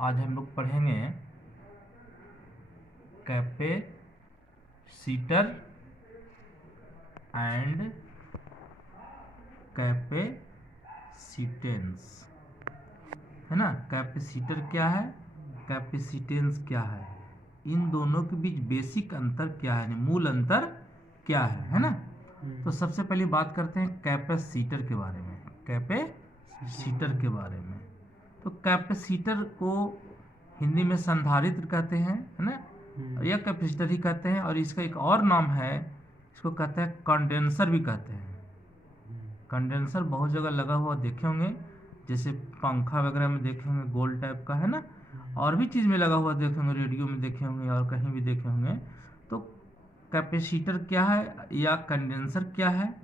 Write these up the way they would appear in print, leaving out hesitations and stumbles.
आज हम लोग पढ़ेंगे कैपेसिटर एंड कैपेसिटेंस, है ना। कैपेसिटर क्या है, कैपेसिटेंस क्या है, इन दोनों के बीच बेसिक अंतर क्या है, मूल अंतर क्या है ना। तो सबसे पहले बात करते हैं कैपेसिटर के बारे में। कैपेसिटर के बारे में, तो कैपेसिटर को हिंदी में संधारित्र कहते हैं, है ना, या कैपेसिटर ही कहते हैं। और इसका एक और नाम है, इसको कहते हैं कंडेंसर भी कहते हैं। कंडेंसर बहुत जगह लगा हुआ देखे होंगे, जैसे पंखा वगैरह में देखे होंगे गोल टाइप का, है ना। और भी चीज़ में लगा हुआ देखे होंगे, रेडियो में देखे होंगे और कहीं भी देखे होंगे। तो कैपेसिटर क्या है या कंडेंसर क्या है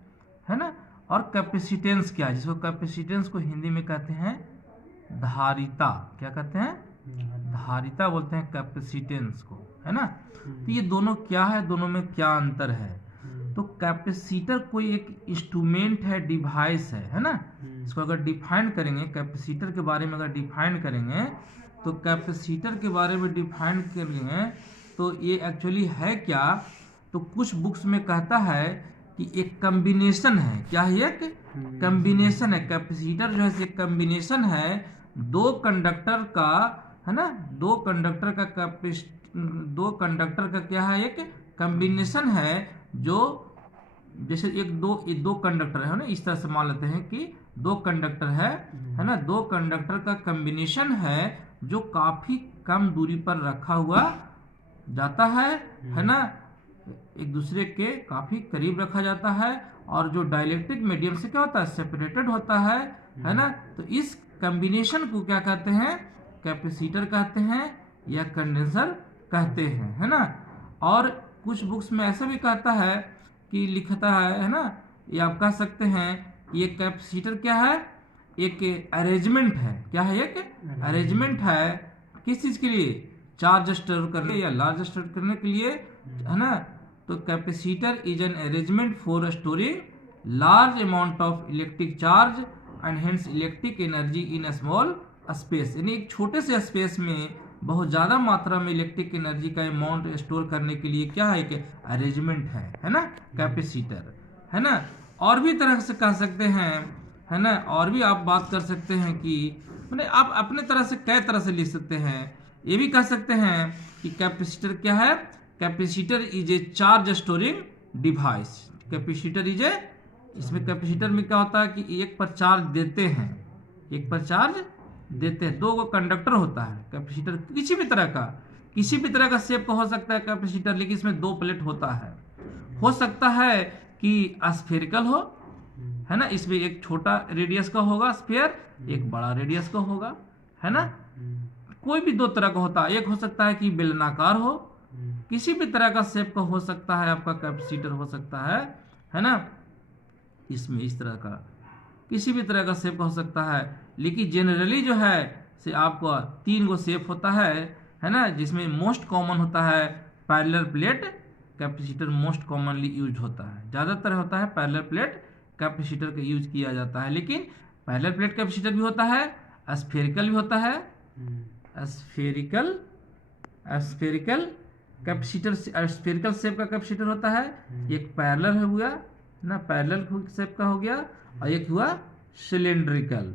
ना। और कैपेसिटेंस क्या है, जिसको कैपेसिटेंस को हिंदी में कहते हैं धारिता। क्या कहते हैं, धारिता बोलते हैं कैपेसिटेंस को, है ना। तो ये दोनों क्या है, दोनों में क्या अंतर है। तो कैपेसिटर कोई एक इंस्ट्रूमेंट है, डिवाइस है ना। इसको अगर डिफाइन करेंगे, कैपेसिटर के बारे में अगर डिफाइन करेंगे, तो कैपेसिटर के बारे में डिफाइन करेंगे तो ये एक्चुअली है क्या। तो कुछ बुक्स में कहता है कि एक कम्बिनेशन है। क्या है, एक कम्बिनेशन है। कैपेसिटर जो है एक कम्बिनेशन है दो कंडक्टर का, है ना। दो कंडक्टर का क्या है, एक कम्बिनेशन है। जो जैसे दो कंडक्टर है ना, इस तरह से मान लेते हैं कि दो कंडक्टर है ना। दो कंडक्टर का कम्बिनेशन है जो काफी कम दूरी पर रखा हुआ जाता है ना, एक दूसरे के काफी करीब रखा जाता है। और जो डाइलेक्ट्रिक मीडियम से क्या होता है, सेपरेटेड होता है ना। तो इस कम्बिनेशन को क्या कहते हैं, कैपेसिटर कहते हैं या कंडेंसर कहते हैं, है ना। और कुछ बुक्स में ऐसा भी कहता है कि लिखता है ना, ये आप कह सकते हैं ये कैपेसिटर क्या है, एक अरेंजमेंट है। क्या है, एक अरेंजमेंट है। किस चीज के लिए, चार्ज स्टोर करने या लार्ज स्टोर करने के लिए, है ना। तो capacitor is an arrangement for storing large amount of electric charge and hence electric energy in a small space. यानी एक छोटे से स्पेस में बहुत ज्यादा मात्रा में इलेक्ट्रिक एनर्जी का अमाउंट स्टोर करने के लिए क्या है, कि अरेंजमेंट है ना, कैपेसिटर, है ना। और भी तरह से कह सकते हैं, है ना। और भी आप बात कर सकते हैं कि मैंने आप अपने तरह से कई तरह से लिख सकते हैं। ये भी कह सकते हैं कि कैपेसिटर क्या है, capacitor is a charge storing device. Capacitor is a, इसमें कैपेसिटर में क्या होता है कि एक पर चार्ज देते हैं, एक पर चार्ज देते हैं। दो को कंडक्टर होता है कैपेसिटर, किसी भी तरह का शेप का हो सकता है कैपेसिटर, लेकिन इसमें दो प्लेट होता है। हो सकता है कि स्फेरिकल हो, है ना, इसमें एक छोटा रेडियस का होगा स्फीयर, एक बड़ा रेडियस का होगा, है ना। कोई भी दो तरह का होता है। एक हो सकता है कि बेलनाकार हो, किसी भी तरह का शेप का हो सकता है, आपका कैपेसिटर हो सकता है ना। इसमें इस तरह का किसी भी तरह का शेप हो सकता है, लेकिन जनरली जो है से आपको तीन गो शेप होता है ना, जिसमें मोस्ट कॉमन होता है parallel plate capacitor. Most commonly use होता है, ज़्यादातर होता है पैरेलल प्लेट कैपेसिटर का यूज किया जाता है। लेकिन पैरेलल प्लेट कैपेसिटर भी होता है, स्फेरिकल भी होता है। स्फेरिकल कैपेसिटर, स्फेरिकल शेप का कैपेसिटर होता है। एक पैरेलल हो गया ना, पैरेलल शेप का हो गया, और एक हुआ सिलेंड्रिकल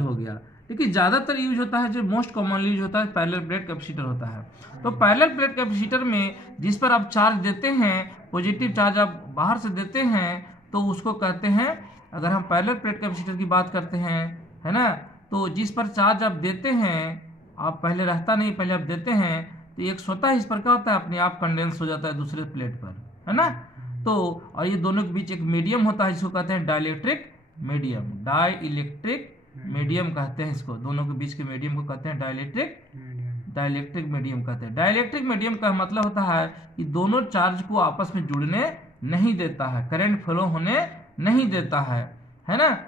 हो गया। लेकिन ज्यादातर यूज होता है, जो मोस्ट कॉमनली यूज होता है पैरेलल प्लेट कैपेसिटर होता है। तो पैरेलल प्लेट कैपेसिटर में जिस पर आप चार्ज देते हैं, पॉजिटिव चार्ज आप बाहर से देते हैं, तो उसको कहते हैं, अगर हम पैरेलल प्लेट कैपेसिटर की बात करते हैं, है ना, तो जिस पर चार्ज आप देते हैं, आप पहले रहता नहीं, पहले आप देते हैं, तो एक स्वतः इस पर क्या होता है, अपने आप कंडेंस हो जाता है दूसरे प्लेट पर, है ना। तो और ये दोनों के बीच एक मीडियम होता है, जिसको कहते हैं डाइलेक्ट्रिक मीडियम। डाइलेक्ट्रिक मीडियम कहते हैं इसको, दोनों के बीच के मीडियम को कहते हैं डाइलेक्ट्रिक मीडियम कहते हैं। डाइलेक्ट्रिक मीडियम का मतलब होता है कि दोनों चार्ज को आपस में जुड़ने नहीं देता है, करंट फ्लो होने नहीं देता है ना।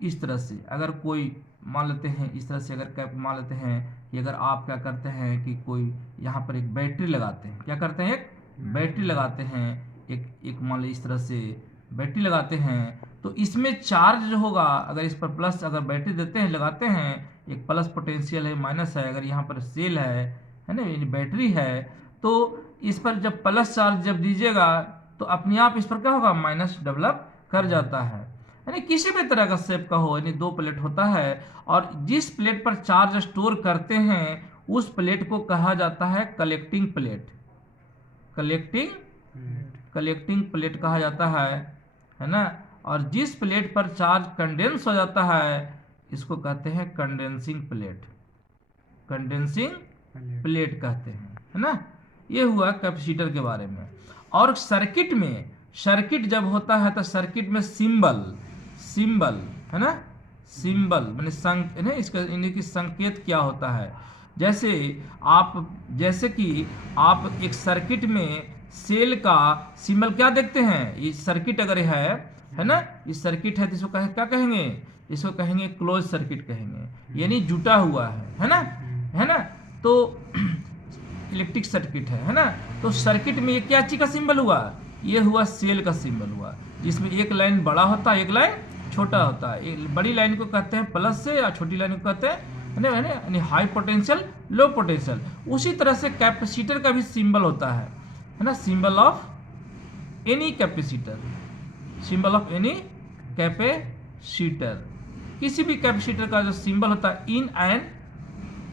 इस तरह से अगर कोई मान लेते हैं, इस तरह से अगर मान लेते हैं कि अगर आप क्या करते हैं कि कोई यहाँ पर एक बैटरी लगाते हैं, क्या करते हैं, एक बैटरी लगाते हैं, एक मान लीजिए इस तरह से बैटरी लगाते हैं, तो इसमें चार्ज जो होगा, अगर इस पर प्लस अगर बैटरी देते हैं लगाते हैं, एक प्लस पोटेंशियल है माइनस है, अगर यहाँ पर सेल है ना, बैटरी है, तो इस पर जब प्लस चार्ज जब दीजिएगा तो अपने आप इस पर क्या होगा, माइनस डेवलप कर जाता है। यानी किसी भी तरह का शेप का हो, यानी दो प्लेट होता है और जिस प्लेट पर चार्ज स्टोर करते हैं उस प्लेट को कहा जाता है कलेक्टिंग प्लेट। कलेक्टिंग प्लेट कहा जाता है ना। और जिस प्लेट पर चार्ज कंडेंस हो जाता है इसको कहते हैं कंडेंसिंग प्लेट। कंडेंसिंग प्लेट कहते हैं, है ना। ये हुआ कैपेसिटर के बारे में। और सर्किट में, सर्किट जब होता है तो सर्किट में सिंबल है ना, सिंबल माने इसका इनकी संकेत क्या होता है। जैसे कि आप एक सर्किट में सेल का सिंबल क्या देखते हैं, ये सर्किट अगर है ना, ये सर्किट है तो इसको क्या कहेंगे, इसको कहेंगे क्लोज सर्किट कहेंगे, यानी जुटा हुआ है ना। तो इलेक्ट्रिक सर्किट है ना। तो सर्किट में ये क्या चीज का सिंबल हुआ, ये हुआ सेल का सिंबल हुआ, जिसमें एक लाइन बड़ा होता है एक लाइन छोटा होता है। एक बड़ी लाइन को कहते हैं प्लस से, या छोटी लाइन को कहते हैं यानी हाई पोटेंशियल लो पोटेंशियल। उसी तरह से कैपेसिटर का भी सिंबल होता है ना, symbol of any capacitor, symbol of any capacitor. किसी भी कैपेसिटर का जो सिंबल होता है in an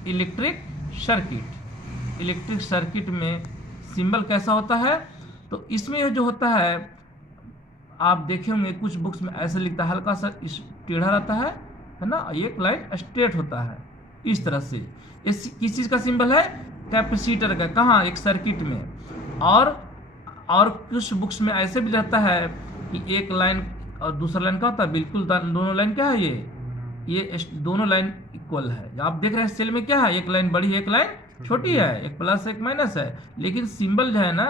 electric circuit, electric circuit में सिंबल कैसा होता है, तो इसमें जो होता है आप देखे होंगे कुछ बुक्स में ऐसे लिखता है, हल्का सा टेढ़ा रहता है ना, एक लाइन स्ट्रेट होता है इस तरह से। इस किस चीज़ का सिंबल है, कैपेसिटर का। कहाँ, एक सर्किट में। और कुछ बुक्स में ऐसे भी रहता है कि एक लाइन और दूसरा लाइन क्या होता है, बिल्कुल दोनों लाइन क्या है, ये दोनों लाइन इक्वल है। आप देख रहे हैं सेल में क्या है, एक लाइन बड़ी है एक लाइन छोटी है, एक प्लस एक माइनस है, लेकिन सिंबल जो है ना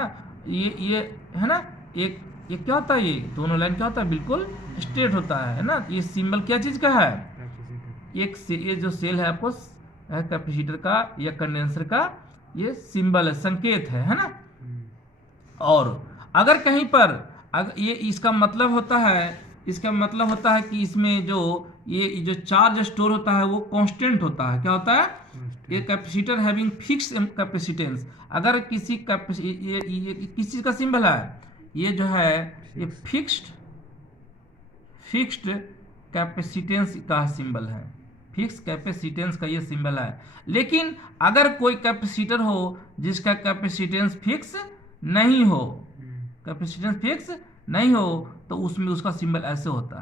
ये है ना, ये क्या होता है, ये दोनों लाइन क्या होता है, बिल्कुल स्ट्रेट होता है ना। ये सिंबल क्या चीज का है, ये जो सेल है आपको कैपेसिटर का या कंडेंसर का ये सिंबल है, संकेत है ना। और अगर कहीं पर ये इसका मतलब होता है कि इसमें जो चार्ज स्टोर होता है वो कांस्टेंट होता है। क्या होता है, ये कैपेसिटर हैविंग फिक्स कैपेसिटेंस। अगर किसी किस चीज का सिंबल है, ये जो है ये फिक्स्ड कैपेसिटेंस का सिंबल है, फिक्स कैपेसिटेंस का ये सिंबल है। लेकिन अगर कोई कैपेसिटर हो जिसका कैपेसिटेंस फिक्स नहीं हो, कैपेसिटेंस फिक्स नहीं हो, तो उसमें उसका सिंबल ऐसे होता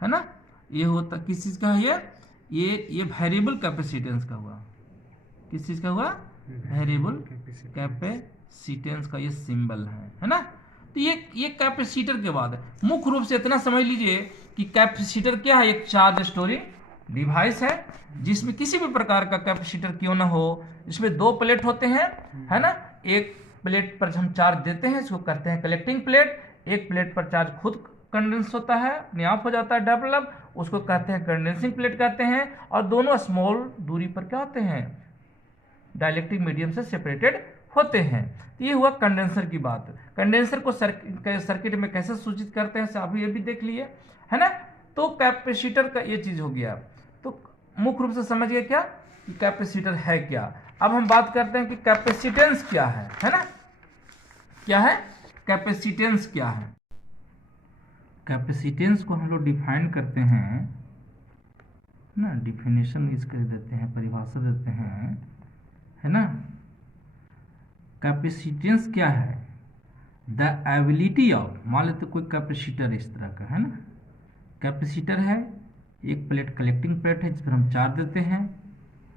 है ना। ये होता किस चीज का है, ये वेरिएबल कैपेसिटेंस का हुआ। किस चीज का हुआ, वेरिएबल कैपेसिटेंस का ये सिंबल है ना। तो ये कैपेसिटर के बाद मुख्य रूप से इतना समझ लीजिए कि कैपेसिटर क्या है, एक चार्ज स्टोरिंग डिवाइस है जिसमें किसी भी प्रकार का कैपेसिटर क्यों ना हो, इसमें दो प्लेट होते हैं, है ना। एक प्लेट पर हम चार्ज देते हैं, इसको कहते हैं कलेक्टिंग प्लेट। एक प्लेट पर चार्ज खुद कंडेंस होता है, अपने आप हो जाता है डेवलप, उसको कहते हैं कंडेंसिंग प्लेट कहते हैं। और दोनों स्मॉल दूरी पर क्या होते हैं, डाइलेक्ट्रिक मीडियम से सेपरेटेड होते हैं। तो ये हुआ कंडेंसर की बात। कंडेंसर को सर्किट में कैसे सूचित करते हैं अभी ये भी देख लिए, है ना। तो कैपेसिटर का ये चीज हो गया। तो मुख्य रूप से समझ गए क्या कि कैपेसिटर है क्या। अब हम बात करते हैं कि कैपेसिटेंस क्या है ना। क्या है कैपेसिटेंस, क्या है कैपेसिटेंस को हम लोग डिफाइन करते हैं ना, डिफिनेशन इसके देते हैं, परिभाषा देते हैं, है ना। कैपेसिटेंस क्या है, द एबिलिटी ऑफ, मान लेते कोई कैपेसिटर इस तरह का है ना, कैपेसिटर है, एक प्लेट कलेक्टिंग प्लेट है जिस पर हम चार्ज देते हैं,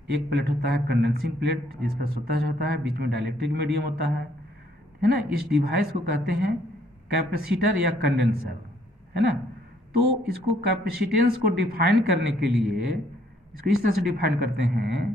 एक प्लेट होता है कंडेंसिंग प्लेट जिस पर स्वतः होता है, बीच में डाइलेक्ट्रिक मीडियम होता है ना। इस डिवाइस को कहते हैं कैपेसिटर या कंडेंसर, है ना। तो इसको कैपेसिटेंस को डिफाइन करने के लिए इसको इस तरह से डिफाइन करते हैं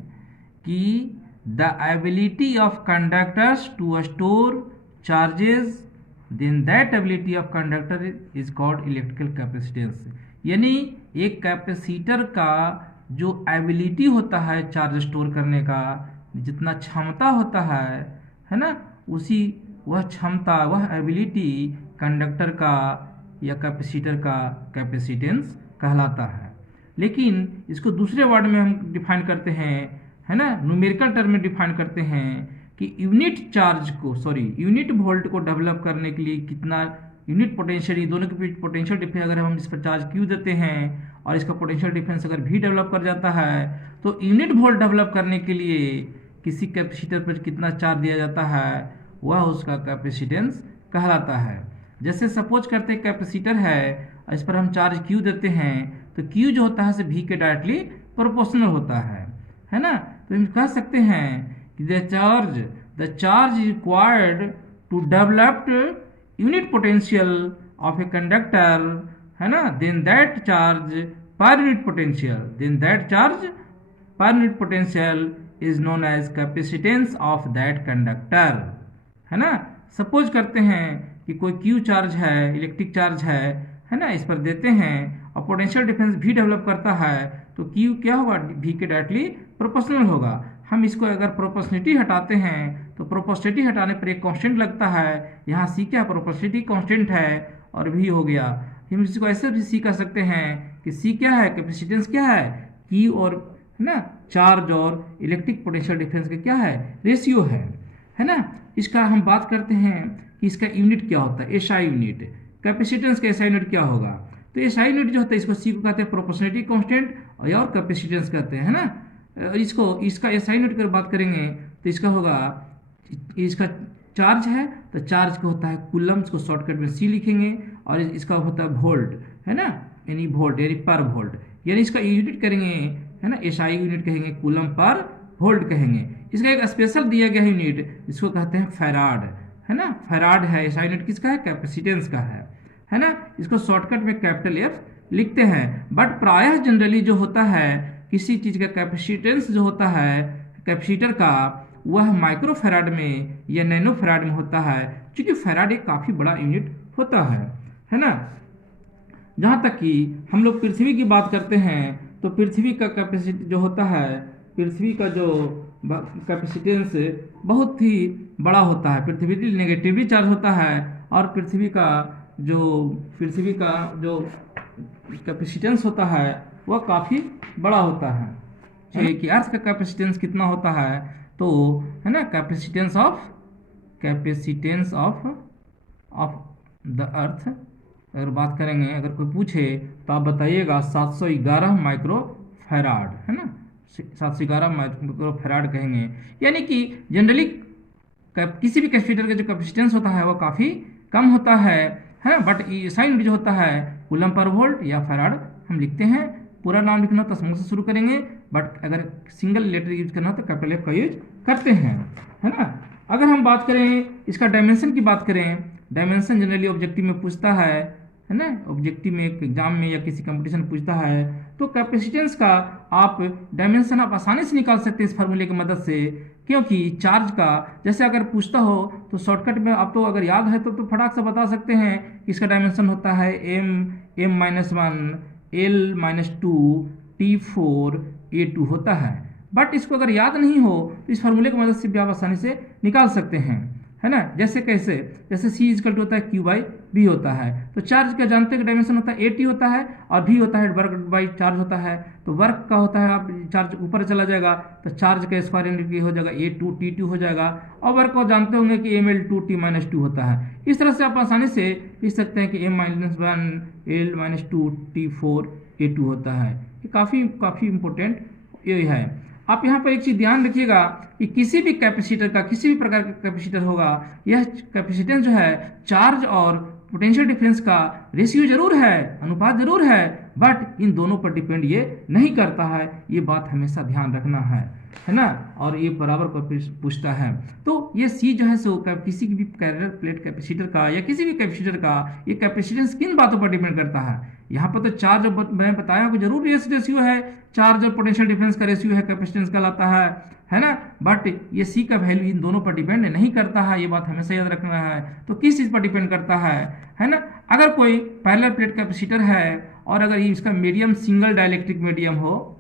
कि the ability of conductors to store charges, then that ability of conductor is called electrical capacitance. यानी एक कैपेसिटर का जो एबिलिटी होता है चार्ज स्टोर करने का, जितना क्षमता होता है ना, उसी वह क्षमता, वह एबिलिटी कंडक्टर का या कैपेसिटर का कैपेसिटेंस कहलाता है। लेकिन इसको दूसरे वर्ड में हम डिफाइन करते हैं, है ना, न्यूमेरिकल टर्म में डिफाइन करते हैं कि यूनिट वोल्ट को डेवलप करने के लिए कितना यूनिट पोटेंशियल, ये दोनों के बीच पोटेंशियल डिफरेंस अगर हम इस पर चार्ज क्यू देते हैं और इसका पोटेंशियल डिफरेंस अगर भी डेवलप कर जाता है तो यूनिट वोल्ट डेवलप करने के लिए किसी कैपेसिटर पर कितना चार्ज दिया जाता है वह उसका कैपेसिटेंस कहलाता है। जैसे सपोज करते हैं कैपेसिटर है और इस पर हम चार्ज क्यू देते हैं तो क्यू जो होता है भी के डायरेक्टली प्रोपोर्शनल होता है ना। तो हम कह सकते हैं कि the charge required to develop unit potential of a conductor, है ना, then that charge per unit potential is known as capacitance of that conductor, है ना। सपोज करते हैं कि कोई क्यू चार्ज है, इलेक्ट्रिक चार्ज है ना, इस पर देते हैं और पोटेंशियल डिफरेंस भी डेवलप करता है तो क्यू क्या होगा, भी के डायरेक्टली प्रोपोर्शनल होगा। हम इसको अगर प्रोपोर्शनलिटी हटाते हैं तो प्रोपोर्शनलिटी हटाने पर एक कांस्टेंट लगता है, यहाँ सी क्या प्रोपोर्शनलिटी कांस्टेंट है और भी हो गया। हम इसको ऐसे भी सी कर सकते हैं कि सी क्या है, कैपेसिटेंस क्या है, क्यू और, है ना, चार्ज और इलेक्ट्रिक पोटेंशियल डिफरेंस का क्या है, रेशियो है ना। इसका हम बात करते हैं कि इसका यूनिट क्या होता है, एसआई यूनिट। कैपेसिटेंस का एसआई यूनिट क्या होगा, तो एसआई यूनिट जो होता है इसको सी को कहते हैं प्रोपोर्शनलिटी कांस्टेंट और कैपेसिटेंस कहते हैं, है ना। इसका एसआई यूनिट की बात करेंगे तो इसका होगा, इसका चार्ज है तो चार्ज का होता है कूलम, इसको शॉर्टकट में सी लिखेंगे, और इसका होता है वोल्ट, है ना, यानी वोल्ट यानी पर वोल्ट, यानी इसका यूनिट करेंगे, है ना, एसआई यूनिट कहेंगे, कूलम पर वोल्ट कहेंगे। इसका एक स्पेशल दिया गया यूनिट जिसको कहते हैं फैराड, है ना, फैराड है एसआई यूनिट किसका है, कैपेसिटेंस का है ना। इसको शॉर्टकट में कैपिटल एफ लिखते हैं। बट प्रायः जनरली जो होता है किसी चीज का कैपेसिटेंस जो होता है कैपेसिटर का वह माइक्रोफैराड में या नैनो फैराड में होता है, क्योंकि फैराड एक काफी बड़ा यूनिट होता है ना। जहां तक कि हम लोग पृथ्वी की बात करते हैं तो पृथ्वी का कैपेसिटी जो होता है, पृथ्वी का जो कैपेसिटेंस बहुत ही बड़ा होता है, पृथ्वी नेगेटिवली चार्ज होता है और पृथ्वी का जो कैपेसिटेंस होता है वह काफ़ी बड़ा होता है। कि अर्थ का कैपेसिटेंस कितना होता है, तो है ना, कैपेसिटेंस ऑफ द अर्थ अगर बात करेंगे, अगर कोई पूछे तो आप बताइएगा 711 माइक्रोफैराड, है ना, 711 माइक्रोफैराड कहेंगे। यानी कि जनरली किसी भी कैपेसिटर का जो कैपेसिटेंस होता है वो काफ़ी कम होता है, बट साइन जो होता है कूलम पर वोल्ट या फैराड हम लिखते हैं। पूरा नाम लिखना तो स्मॉल से शुरू करेंगे, बट अगर सिंगल लेटर यूज करना तो कैपिटल एफ का यूज करते हैं, है ना। अगर हम बात करें इसका डायमेंशन की बात करें, डायमेंशन जनरली ऑब्जेक्टिव में पूछता है ना, ऑब्जेक्टिव में एक एग्जाम में या किसी कंपटीशन पूछता है तो कैपेसिटेंस का आप डायमेंशन आप आसानी से निकाल सकते हैं इस फार्मूले की मदद से, क्योंकि चार्ज का जैसे अगर पूछता हो तो शॉर्टकट में आप तो अगर याद है तो फटाक से बता सकते हैं कि इसका डायमेंशन होता है m-1 l-2 t4 a2 होता है। बट इसको अगर याद नहीं हो तो इस फार्मूले की मदद से भी आप आसानी से निकाल सकते हैं, है ना। जैसे कैसे, जैसे C इक्वल टू होता है Q बाई B होता है, तो चार्ज का जानते हैं डायमेंशन होता है AT होता है और V होता है वर्क बाई चार्ज होता है। तो वर्क का होता है, आप चार्ज ऊपर चला जाएगा तो चार्ज का स्क्वायर यूनिट हो जाएगा A2 T2 हो जाएगा, और वर्क को जानते होंगे कि ml2 T-2 होता है। इस तरह से आप आसानी से लिख सकते हैं कि m-1 l-2 T4 A2 होता है। ये काफ़ी इंपॉर्टेंट ये है। आप यहाँ पर एक चीज ध्यान रखिएगा कि किसी भी कैपेसिटर का, किसी भी प्रकार का कैपेसिटर होगा, यह कैपेसिटेंस जो है चार्ज और पोटेंशियल डिफरेंस का रेशियो जरूर है, अनुपात जरूर है, बट इन दोनों पर डिपेंड ये नहीं करता है। ये बात हमेशा ध्यान रखना है ना, और ये बराबर पूछता है। तो ये सी जो है सो किसी भी कैरियर प्लेट कैपेसिटर का या किसी भी कैपेसिटर का ये कैपेसिटेंस किन बातों पर डिपेंड करता है। यहाँ पर तो चार्ज मैं बताया कि जरूर रेशियो है, चार्ज और पोटेंशियल डिफरेंस का रेशियो है, कैपेसिटेंस कहलाता है ना। बट ये सी का वैल्यू इन दोनों पर डिपेंड नहीं करता है, ये बात हमेशा याद रखना है। तो किस चीज़ पर डिपेंड करता है ना। अगर कोई पैरेलल प्लेट कैपेसिटर है और अगर इसका मीडियम सिंगल डाइलेक्ट्रिक मीडियम हो,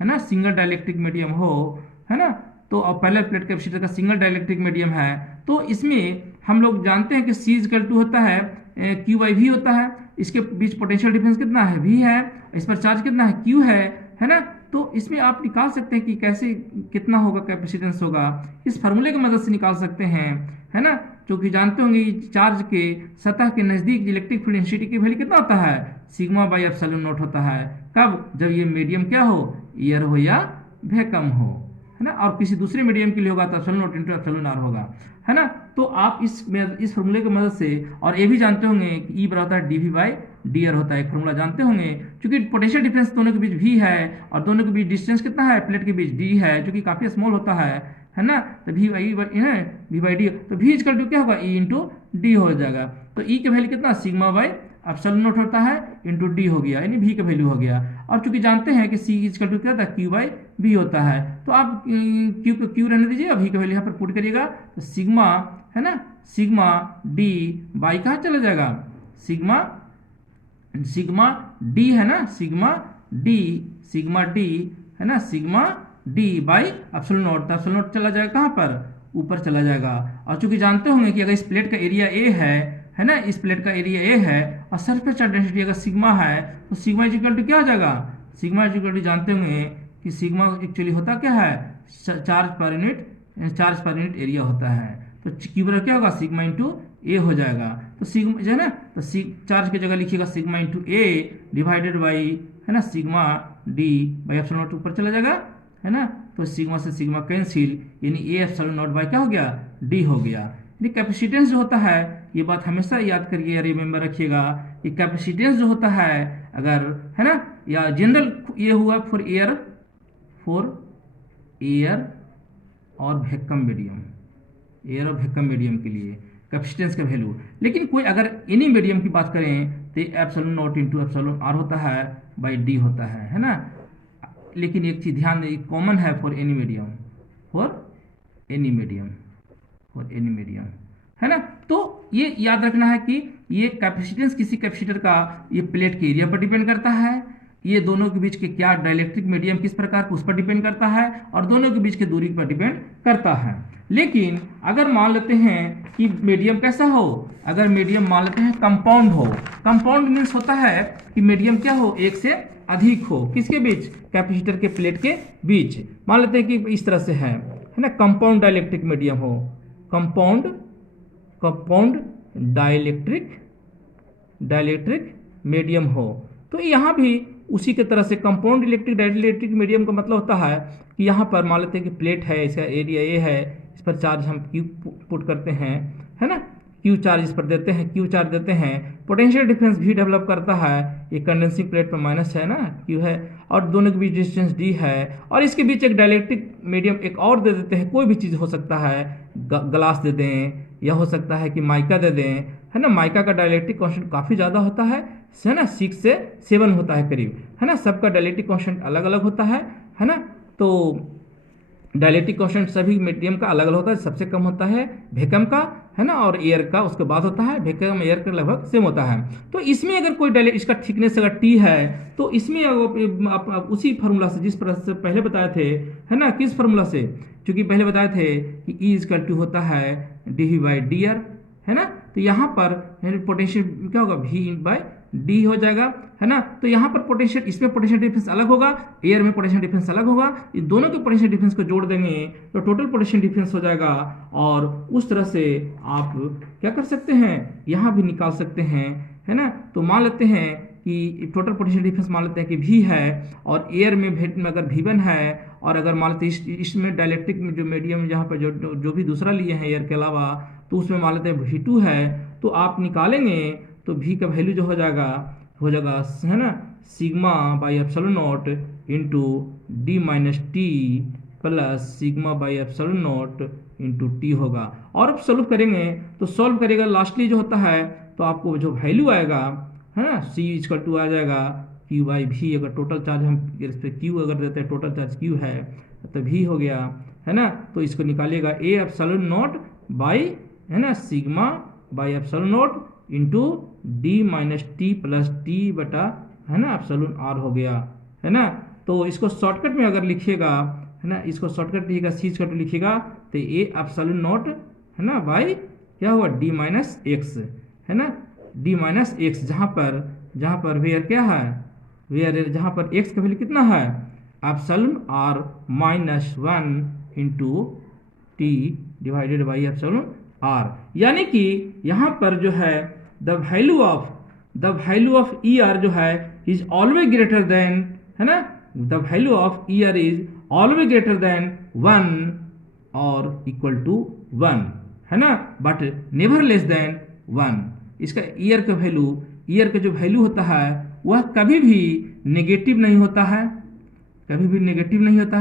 है ना, सिंगल डाइलेक्ट्रिक मीडियम हो, है ना, तो और पैरेलल प्लेट कैपेसिटर का सिंगल डाइलेक्ट्रिक मीडियम है, तो इसमें हम लोग जानते हैं कि C इक्वल टू होता है क्यू बाई वी होता है। इसके बीच पोटेंशियल डिफरेंस कितना है, वी है, इस पर चार्ज कितना है, क्यू है ना। तो इसमें आप निकाल सकते हैं कि कैसे कितना होगा कैपेसिटेंस होगा, इस फार्मूले की मदद से निकाल सकते हैं, है ना। क्योंकि जानते होंगे चार्ज के सतह के नजदीक इलेक्ट्रिक फील्ड डेंसिटी की वैल्यू कितना होता है, सिग्मा बाई एप्सिलॉन नॉट होता है। कब, जब ये मीडियम क्या हो, एयर हो या वैक्यूम हो, है ना। और किसी दूसरे मीडियम के लिए होगा तो epsilon nought into epsilon R होगा, है ना। तो आप इस फॉर्मूले की मदद से, और ये भी जानते होंगे कि ई बराबर है डीवी बाई डी आर होता है, एक फॉर्मूला जानते होंगे। क्योंकि पोटेंशियल डिफरेंस दोनों के बीच भी है और दोनों के बीच डिस्टेंस कितना है, प्लेट के बीच डी है, जो कि काफी स्मॉल होता है ना। तो वी बाई डी, तो वी इक्वल टू क्या होगा, ई इंटू डी हो जाएगा। तो ई की वैल्यू कितना, सिग्मा बाई एप्सिलॉन नॉट होता है इंटू डी हो गया, यानी वी का वैल्यू हो गया। और चूंकि जानते हैं कि सी इक्वल टू क्या होता है, क्यू बाई बी होता है, तो आप क्यू को क्यू रहने दीजिए, वी का वैल्यू यहाँ पर पुट करिएगा, तो सिग्मा, है ना, सिग्मा डी बाई कहाँ चला जाएगा, सिग्मा डी है ना, सिग्मा डी है ना, sigma D by epsilon not, तो एप्सिलॉन नॉट चला जाएगा कहाँ पर, ऊपर चला जाएगा। और चूंकि जानते होंगे कि अगर इस प्लेट का एरिया ए है ना, इस प्लेट का एरिया ए है और सरफेस चार्ज डेंसिटी अगर सिग्मा है, तो सिग्मा इज इक्वल टू क्या हो जाएगा, सिग्मा इज इक्वल टू जानते होंगे कि सिग्मा एक्चुअली होता क्या है, चार्ज पर यूनिट एरिया होता है। तो क्यू बराबर क्या होगा, सिग्मा इंटू ए हो जाएगा। तो सिग्मा जो है ना, तो चार्ज की जगह लिखिएगा sigma into A divided by, है ना, sigma D by epsilon not ऊपर चला जाएगा, है ना। तो सिग्मा से सिग्मा कैंसिल, यानी ए एप्सिलॉन नॉट बाई क्या हो गया, डी हो गया। यानी कैपेसिटेंस जो होता है, ये बात हमेशा याद करिए, रिमेंबर रखिएगा, ये कैपेसिटेंस जो होता है अगर, है ना, या जनरल ये हुआ फॉर एयर और वैक्यूम मीडियम, एयर और वैक्यूम मीडियम के लिए कैपेसिटेंस का वैल्यू। लेकिन कोई अगर एनी मीडियम की बात करें तो epsilon nought into epsilon R होता है बाई डी होता है ना। लेकिन एक चीज ध्यान दें, कॉमन है फॉर एनी मीडियम, है ना। तो ये याद रखना है कि ये कैपेसिटेंस किसी कैपेसिटर का ये प्लेट के एरिया पर डिपेंड करता है, ये दोनों के बीच के क्या डाइलेक्ट्रिक मीडियम किस प्रकार का उस पर डिपेंड करता है, और दोनों के बीच के दूरी पर डिपेंड करता है। लेकिन अगर मान लेते हैं कि मीडियम कैसा हो, अगर मीडियम मान लेते हैं कंपाउंड हो, कंपाउंड मीन्स होता है कि मीडियम क्या हो, एक से अधिक हो, किसके बीच, कैपेसिटर के प्लेट के बीच। मान लेते हैं कि इस तरह से है ना, कंपाउंड डाइलेक्ट्रिक मीडियम हो, कंपाउंड डाइलेक्ट्रिक मीडियम हो, तो यहाँ भी उसी के तरह से कंपाउंड इलेक्ट्रिक डाइलेक्ट्रिक मीडियम का मतलब होता है कि यहाँ पर मान लेते हैं कि प्लेट है, इसका एरिया ए है, इस पर चार्ज हम क्यू पुट करते हैं, है ना, क्यू चार्ज इस पर देते हैं, क्यू चार्ज देते हैं, पोटेंशियल डिफरेंस भी डेवलप करता है, ये कंडेंसिंग प्लेट पर माइनस है ना, क्यू है, और दोनों के बीच डिस्टेंस डी है, और इसके बीच एक डाइलेक्ट्रिक मीडियम एक और दे देते हैं, कोई भी चीज़ हो सकता है, ग्लास दे दें या हो सकता है कि माइका दे दें, है ना। माइका का डाइलेक्ट्रिक कांस्टेंट काफ़ी ज़्यादा होता है ना, 6 से 7 होता है करीब, है ना। सबका डाइलेक्ट्रिक कांस्टेंट अलग अलग होता है ना। तो डाइलेक्ट्रिक कांस्टेंट सभी मीडियम का अलग अलग होता है, सबसे कम होता है वैक्यूम का, है ना, और एयर का उसके बाद होता है, वैक्यूम एयर का लगभग सेम होता है। तो इसमें अगर कोई इसका थिकनेस अगर टी है, तो इसमें आप उसी फार्मूला से जिस तरह से पहले बताए थे, है ना, किस फार्मूला से, क्योंकि पहले बताए थे कि ई इक्वल टू होता है डी बाई डी आर, है ना। तो यहाँ पर पोटेंशियल क्या होगा, वी बाई डी हो जाएगा, है ना। तो यहाँ पर पोटेंशियल, इसमें पोटेंशियल डिफरेंस अलग होगा, एयर में पोटेंशियल डिफरेंस अलग होगा, इन दोनों के पोटेंशियल डिफरेंस को जोड़ देंगे तो टोटल पोटेंशियल डिफरेंस हो जाएगा, और उस तरह से आप क्या कर सकते हैं, यहाँ भी निकाल सकते हैं, है ना। तो मान लेते हैं कि टोटल पोटेंशियल डिफरेंस मान लेते हैं कि V है, और एयर में अगर V1 है, और अगर मान लेते हैं इसमें डाइलेक्ट्रिक में जो मीडियम यहाँ पर जो भी दूसरा लिए हैं एयर के अलावा, तो उसमें मान लेते हैं V2 है, तो आप निकालेंगे तो V का वैल्यू जो हो जाएगा, है ना, sigma by epsilon nought into D minus T plus sigma by epsilon nought into T होगा। और अब सॉल्व करेंगे तो सॉल्व करेगा लास्टली जो होता है, तो आपको जो वैल्यू आएगा, है ना, सी इक्वल टू आ जाएगा क्यू बाई वी, अगर टोटल चार्ज हम इस पर क्यू अगर देते हैं, टोटल चार्ज क्यू है तो वी हो गया, है ना। तो इसको निकालिएगा ए एप्सिलॉन नॉट बाई, है ना, sigma by epsilon nought into D minus T plus T बटा, है ना, एप्सिलॉन आर हो गया, है ना। तो इसको शॉर्टकट में अगर लिखिएगा, है ना, इसको शॉर्टकट लिखिएगा, सी शॉर्टकट लिखिएगा तो ए एप्सिलॉन नॉट, है ना, बाई क्या हुआ डी माइनस एक्स, है ना, डी माइनस एक्स, जहाँ पर वेयर क्या है, वेयर जहाँ पर एक्स का वैल्यू कितना है, epsilon R minus 1 into T divided by epsilon R. यानी कि यहाँ पर जो है the value of E R जो है इज ऑलवेज ग्रेटर देन, है ना, the value of E R is always greater than 1 और इक्वल टू 1, है ना, बट नेवर लेस देन 1। इसका ईयर का जो वैल्यू होता है वह कभी भी नेगेटिव नहीं होता है,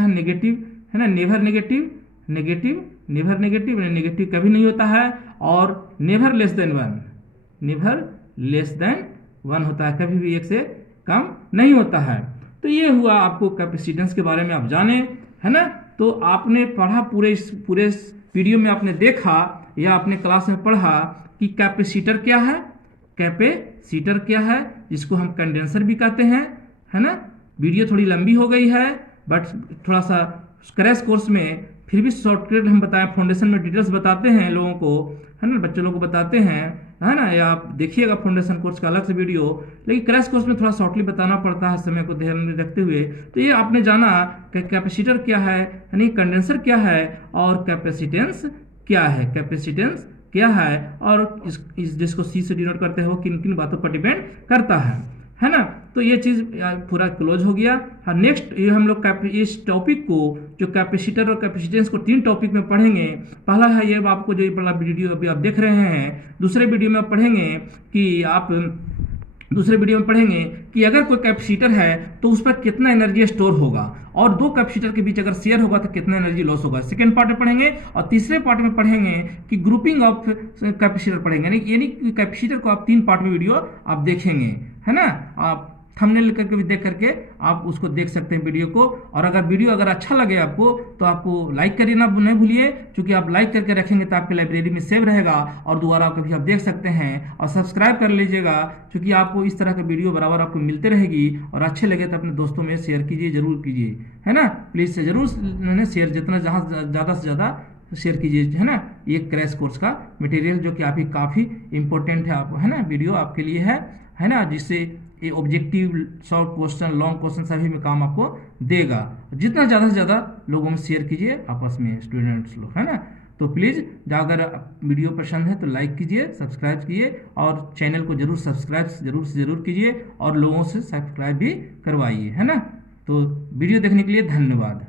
नेगेटिव, है ना, नेवर नेगेटिव कभी नहीं होता है, और नेवर लेस देन 1 होता है, कभी भी एक से कम नहीं होता है। तो ये हुआ आपको कैपेसिटेंस के बारे में आप जाने, है ना। तो आपने पढ़ा, पूरे वीडियो में आपने देखा या आपने क्लास में पढ़ा कि कैपेसिटर क्या है, जिसको हम कंडेंसर भी कहते हैं, है ना। वीडियो थोड़ी लंबी हो गई है, बट थोड़ा सा क्रैश कोर्स में फिर भी शॉर्टकट हम बताएं, फाउंडेशन में डिटेल्स बताते हैं लोगों को, है ना, बच्चों लोगों को बताते हैं, है ना। या आप देखिएगा फाउंडेशन कोर्स का अलग से वीडियो, लेकिन क्रैश कोर्स में थोड़ा शॉर्टली बताना पड़ता है समय को ध्यान में रखते हुए। तो ये आपने जाना कि कैपेसिटर क्या है, यानी कंडेंसर क्या है, और कैपेसिटेंस क्या है, और इस जिसको सी से डिनोट करते हैं वो किन किन बातों पर डिपेंड करता है ना। तो ये चीज़ पूरा क्लोज हो गया। हाँ, नेक्स्ट ये हम लोग इस टॉपिक को, जो कैपेसिटर और कैपेसिटेंस को 3 टॉपिक में पढ़ेंगे। पहला है ये आपको जो बड़ा वीडियो अभी आप देख रहे हैं, दूसरे वीडियो में पढ़ेंगे कि अगर कोई कैपेसिटर है तो उस पर कितना एनर्जी स्टोर होगा, और 2 कैपेसिटर के बीच अगर शेयर होगा तो कितना एनर्जी लॉस होगा। सेकेंड पार्ट में पढ़ेंगे, और तीसरे पार्ट में पढ़ेंगे कि ग्रुपिंग ऑफ कैपेसिटर पढ़ेंगे, यानी कैपेसिटर को आप 3 पार्ट में वीडियो आप देखेंगे, है ना। आप थंबनेल करके भी देख करके आप उसको देख सकते हैं वीडियो को। और अगर वीडियो अच्छा लगे आपको तो आपको लाइक करना नहीं भूलिए, क्योंकि आप लाइक करके रखेंगे तो आपके लाइब्रेरी में सेव रहेगा और दोबारा कभी आप देख सकते हैं। और सब्सक्राइब कर लीजिएगा, क्योंकि आपको इस तरह के वीडियो बराबर आपको मिलते रहेगी। और अच्छे लगे तो अपने दोस्तों में शेयर कीजिए, जरूर कीजिए, है ना। प्लीज़ से जरूर शेयर, जितना जहाँ ज़्यादा से ज़्यादा शेयर कीजिए, है ना। ये क्रैश कोर्स का मटेरियल जो कि आपकी काफ़ी इंपॉर्टेंट है, आपको, है ना, वीडियो आपके लिए है ना, जिससे ये objective, short question, long question सभी में काम आपको देगा। जितना ज़्यादा से ज़्यादा लोगों में शेयर कीजिए आपस में, स्टूडेंट्स लोग, है ना। तो प्लीज़ अगर वीडियो पसंद है तो लाइक कीजिए, सब्सक्राइब कीजिए, और चैनल को जरूर सब्सक्राइब जरूर कीजिए, और लोगों से सब्सक्राइब भी करवाइए, है ना। तो वीडियो देखने के लिए धन्यवाद।